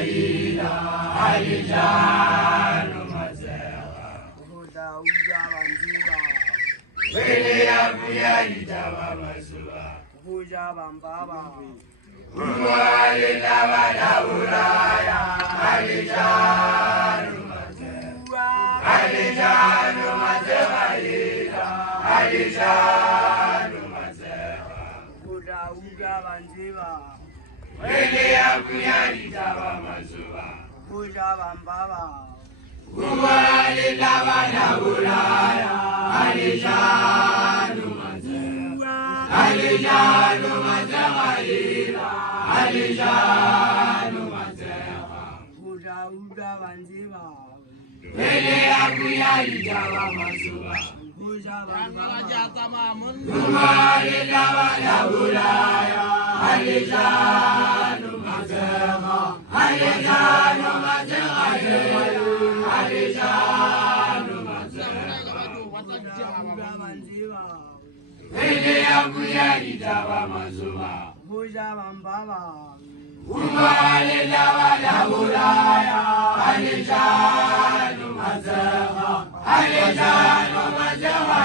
maila alijano mazera Uda uda banziba Wele ya kuyalita mazuba Uja bambaba Umwale labada ulaya alijano Alijano mazera ila alijano mazera Uda uda banziba Wele ya kuyalita mazuba Uja bambaba Umwale labada ulaya alijano mazera Alijano mazera ila alijano mazera Uda uda banziba Wele ya kuyalita mazuba Uja bambaba Umwale labada ulaya alijano mazera Alijano mazera alijano mazera Uda banziba Wele ya kuyalita mazuba Uja bambaba Umwale labada ulaya alijano mazera Alijano mazera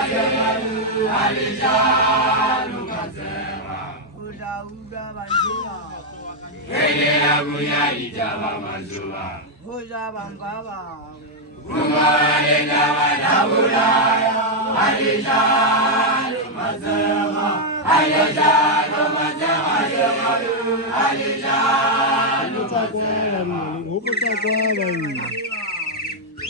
alijano mazera Uda uda banziba Wele ya kuyalita mazuba Uja bambaba Umwale labada ulaya alijano mazera Alijano mazera alijano mazera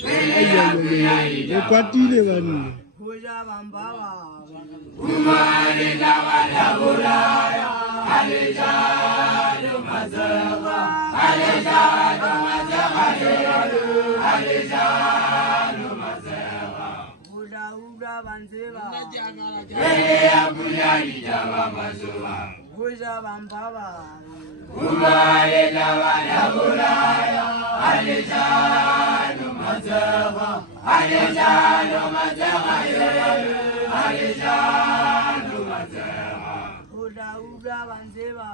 Wele ya kuyalita Kwatile bani Uja bambaba Umwale labada ulaya alijano mazera Alijano mazera alijano mazera Uda uda banziba Wele ya kuyalita mazuba Uja bambaba Umwale labada ulaya alijano mazera Alijano mazera alijano mazera Uda uda banziba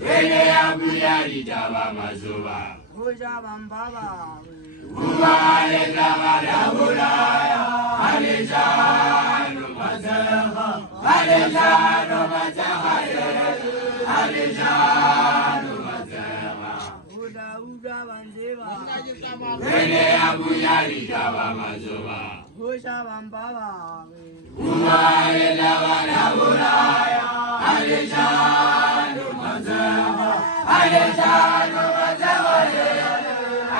Wele ya kuyalita mazuba Uja bambaba Umwale labada ulaya alijano mazera Alijano mazera alijano mazera Uda uda banziba Wele ya kuyalita mazuba Uja bambaba Umwale labada ulaya alijano mazera Alijano mazera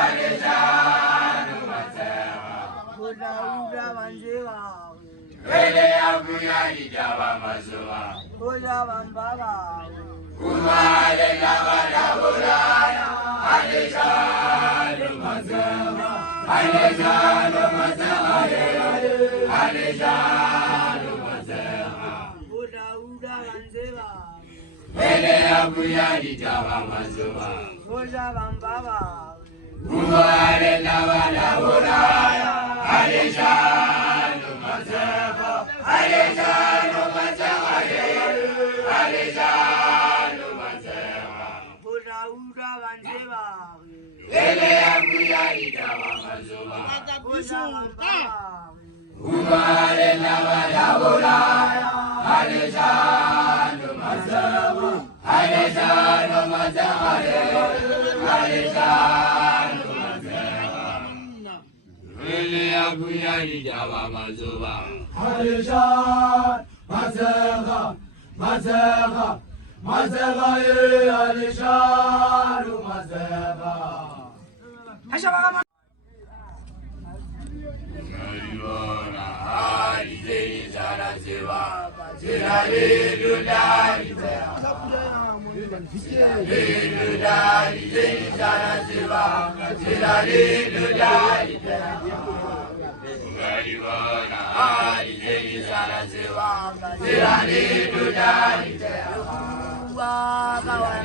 alijano mazera Uda uda banziba Wele ya kuyalita mazuba Uja bambaba Umwale labada ulaya alijano mazera Alijano mazera alijano mazera Uda uda banziba Wele ya kuyalita mazuba Uja bambaba Umwale labada ulaya alijano mazera Alijano mazera alijano mazera Uda uda banziba Wele ya kuyalita mazuba Uja bambaba Umwale labada ulaya alijano mazera Alijano mazera alijano mazera Wele ya kuyalita mazuba Alijano mazera alijano mazera Maribona alizeni zaraziba Ziralilu dalizea Lilu dalizeni zaraziba Ziralilu dalizea Maribona alizeni zaraziba Ziralilu dalizea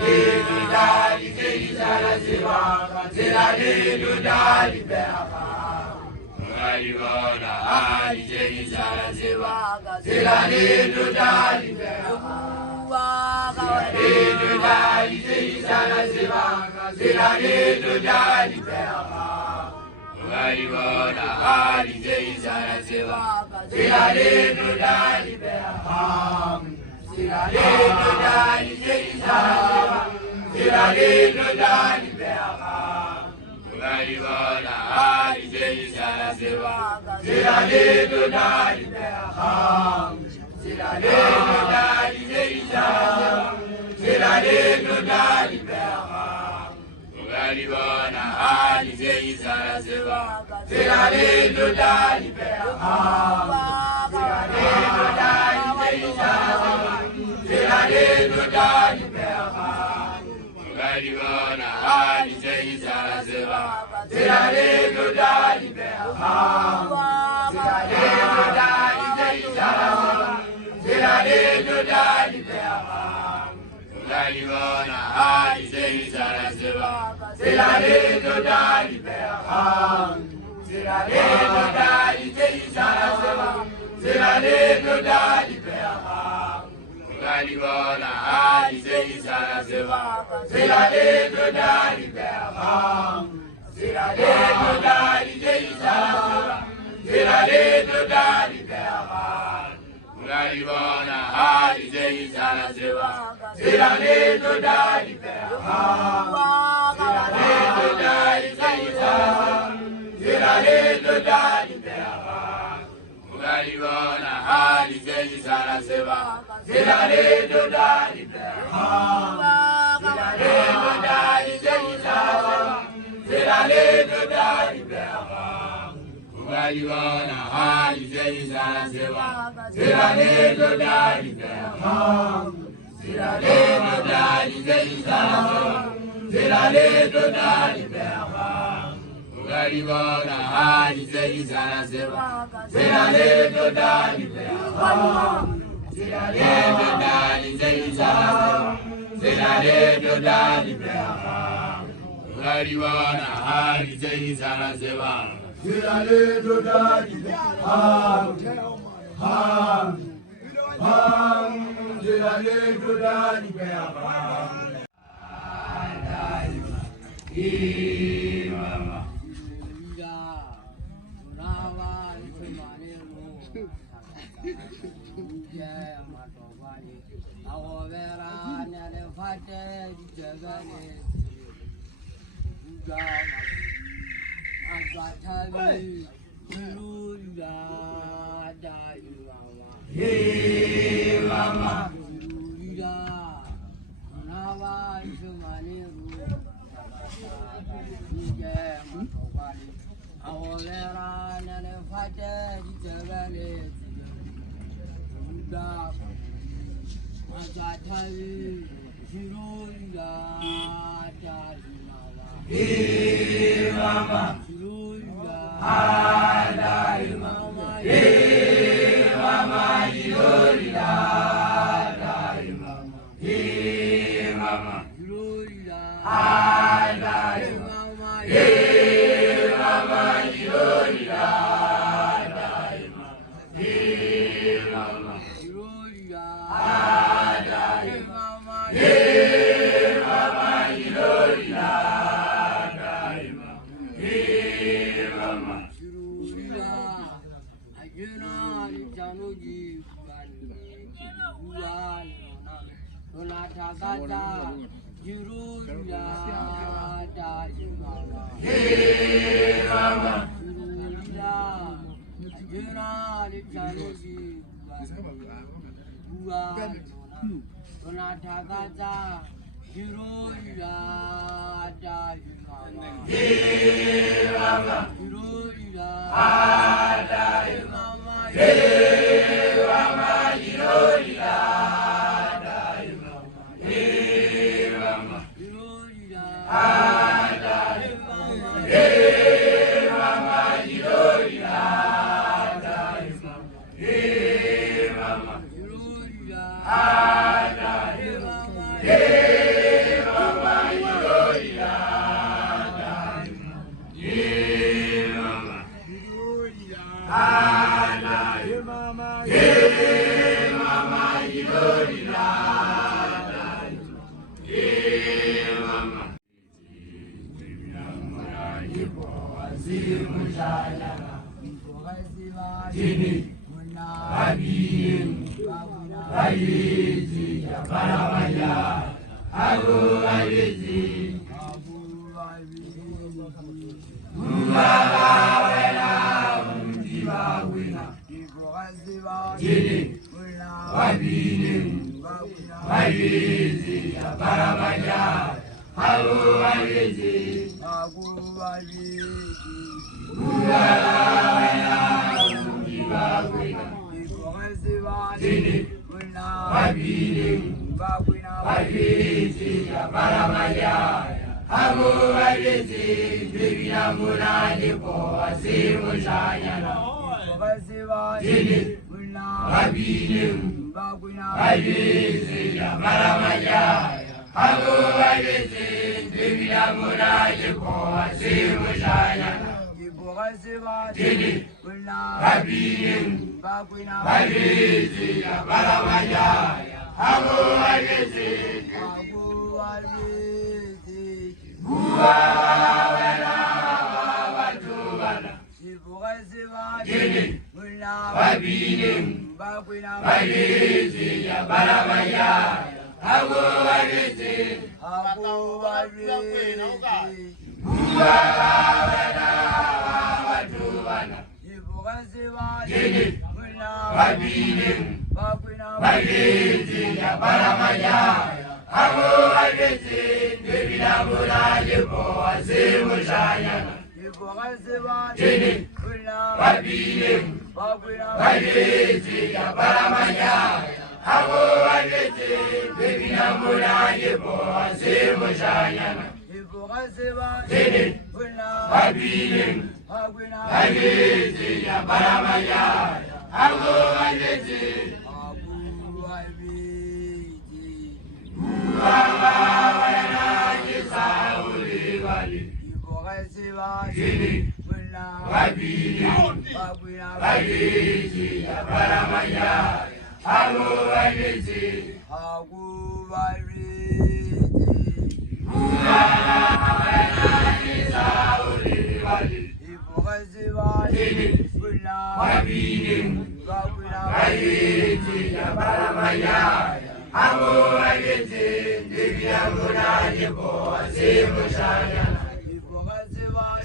Lilu dalizeni zaraziba Ziralilu dalizea Maribona alizeni zaraziba Ziralilu dalizea simushanyana jini abiyim ayizi yabaramaya ago ayizi Mubawela mujibawina jini abiyim ayizi yabaramaya ago ayizi Mubawela mujibawina jini abiyim ayizi yabaramaya ago ayizi bibina munani ko asimushanyana jini abiyim ayizi yabaramaya ago ayizi bibina munani ko asimushanyana jini abiyim ayizi yabaramaya ago ayizi Mubawela watubana jini abiyim ayizi yabaramaya ago ayizi Mubawela watubana jini abiyim ayizi yabaramaya ago ayizi bibina munani ko asimushanyana jini abiyim ayizi yabaramaya ago ayizi bibina munani ko asimushanyana jini abiyim ayizi yabaramaya ago ayizi Mubawela jisauli wali jini abiyim ayizi yabaramaya ago ayizi Mubawela jisauli wali jini abiyim ayizi yabaramaya ago ayizi bibina munani ko asimushanyana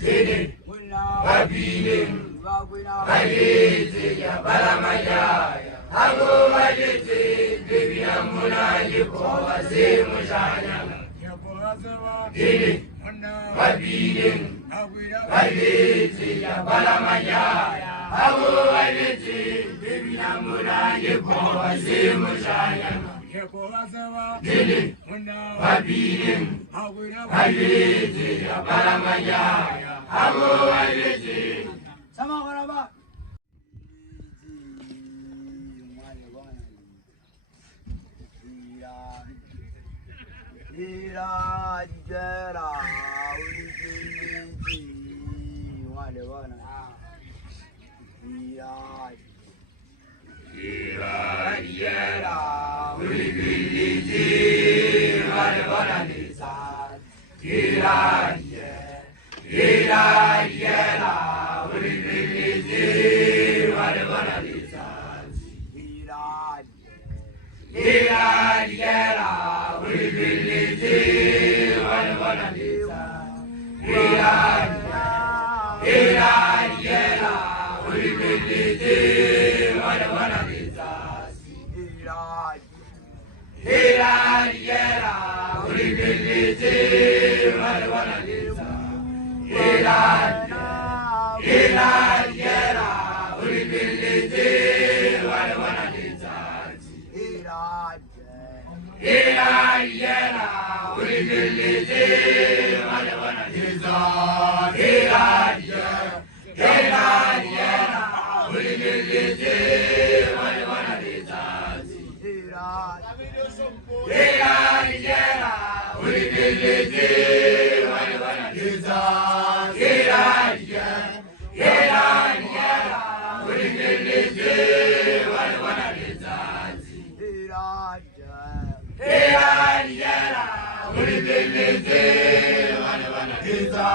jini abiyim ayizi yabaramaya ago ayizi bibina munani ko asimushanyana jini abiyim ayizi yabaramaya ago ayizi bibina munani ko asimushanyana jini abiyim ayizi yabaramaya ago ayizi Samagaraba Ira jera uliji wale wana Ira jera uliji wale wana nisa Ira jera uliji wale wana nisa Ira jera uliji wale wana nisa Ira jera uliji wale wana nisa Ira jera uliji wale wana nisa Ira jera uliji wale wana nisa Ira jera uliji wale wana nisa Ira jera uliji wale wana nisa Ira jera uliji wale wana nisa Ira jera uliji wale wana nisa Ira jera uliji wale wana nisa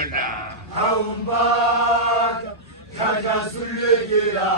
Bona Aumbata Jaja Sulegera